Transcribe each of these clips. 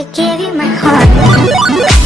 I give you my heart.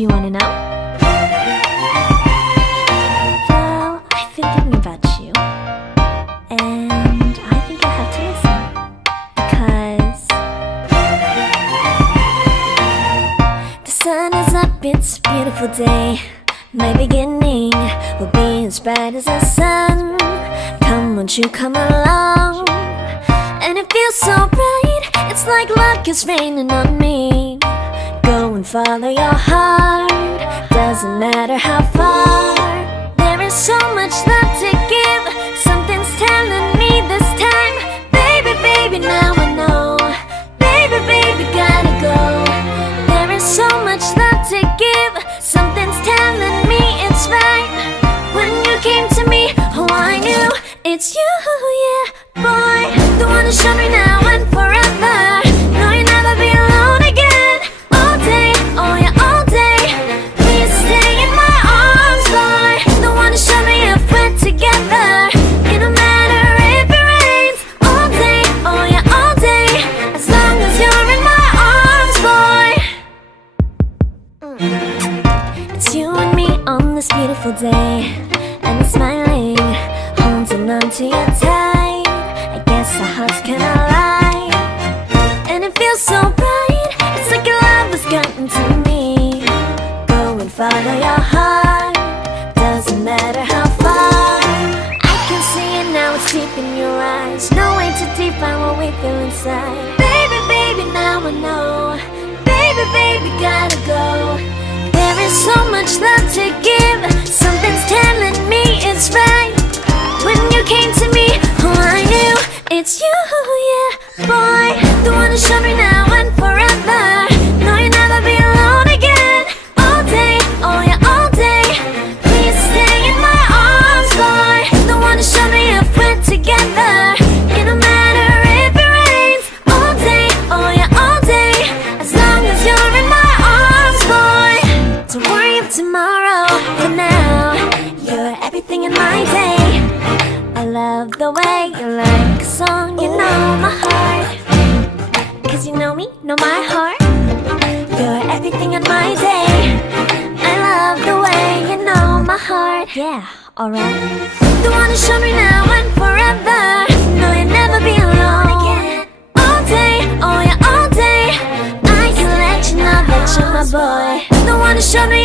Do you wanna know? Well, I've been thinking about you, and I think you'll have to listen, because the sun is up, it's a beautiful day. My beginning will be as bright as the sun. Come, won't you come along? And it feels so bright, it's like luck is raining on me. Go and follow your heart, doesn't matter how far. There is so much love to give, something's telling me this time. Baby, baby, now I know. Baby, baby, gotta go. There is so much love to give, something's telling me it's right. When you came to me, oh I knew it's you, yeah, boy. The one who showed me now and forever. No, you'll never be alone again. All day, oh yeah, all day. Please stay in my arms, boy. The one who showed me if we're together. It don't matter if it rains. All day, oh yeah, all day. As long as you're in my arms, boy. It's you and me on this beautiful day, and I'm smiling, holding on to you tight. I guess our hearts can align, and it feels so bright. It's like your love has gotten to me. Go and follow your heart, doesn't matter how far. I can see it now, it's deep in your eyes. No way to define what we feel inside. Baby, baby, now I know. Baby, baby, gotta go. There is so much love to give, something's telling me it's right. When you came to me, oh I knew it's you, yeah, boy. The one who showed me now and forever. No, you'll never be alone again. All day, oh yeah, all day. Please stay in my arms, boy. The one who showed me if we're together. It don't matter if it rains. All day, oh yeah, all day. As long as you're in my arms, boy. Don't worry of tomorrow, for now you're everything in my day. I love the way you like a song, you know my heart. Cause you know me, know my heart. You're everything in my day. I love the way you know my heart. Yeah, alright. The one who showed me now and forever. No, you'll never be alone again. All day, oh yeah, all day. I can let you know that you're my boy. The one who showed me